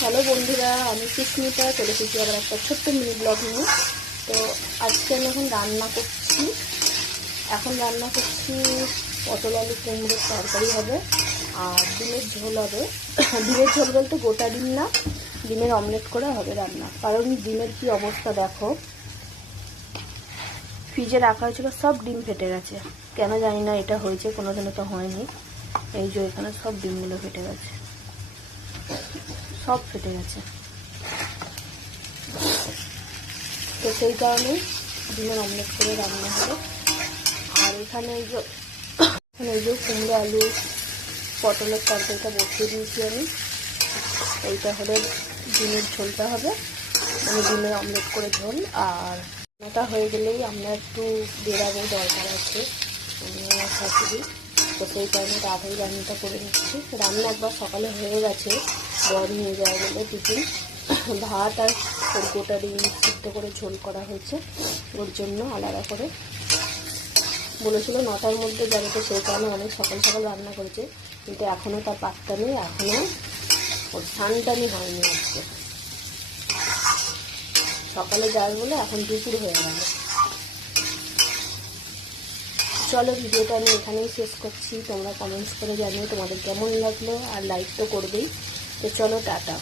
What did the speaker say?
Hello বন্ধুরা, আমি সুস্মিতা চলে এসেছি আবার একটা ছোট্ট মিনি ব্লগ নিয়ে। তো আজকে আমি এখন রান্না করছি পটল আলু কুমড়োর তরকারি হবে আর ডিমের ঝোল হবে। ডিমের ঝোল বলতে গোটা ডিম না, ডিমের অমলেট করে হবে রান্না। কারণ ডিমের কি অবস্থা দেখো, ফ্রিজে রাখা হয়েছিল সব ডিম ফেটে গেছে। কেন জানি না এটা হয়েছে, কোনোদিনও তো হয়নি। এই যে এখানে সব ডিমগুলো ফেটে গেছে, সব ফেটে গেছে। তো সেই কারণেই ডিমের অমলেট করে রান্না হবে। আর এখানে এই যে কুমড়ো আলু পটলের তরকারিটা বসিয়ে দিয়েছি আমি। এইটা হলে ডিমের ঝোলটা হবে, মানে ডিমের অমলেট করে ঝোল। আর রান্নাটা হয়ে গেলেই আমরা একটু বেরাবো, দরকার আছে আমার শাশুড়ি। তো সেই কারণে তাড়াতাড়ি রান্নাটা করে নিচ্ছি। রান্না একবার সকালে হয়ে গেছে, বর নিয়ে যায় বলে টিফিন। ভাত আর গোটা ডিম সিদ্ধ করে ঝোল করা হয়েছে, ওর জন্য আলাদা করে বলেছিল 9টার মধ্যে যাবে। তো সেই কারণে অনেক সকাল সকাল রান্না করেছে, কিন্তু এখনও তার পাত্তা নেই, এখনও ওর স্নানটানি হয়নি। আজকে সকালে যাবে বলে এখন দুপুর হয়ে গেল। চলো ভিডিওটা আমি এখানেই শেষ করছি। তোমরা কমেন্টস করে জানিও তোমাদের কেমন লাগলো, আর লাইক তো করবেই। তো চলো টাটা।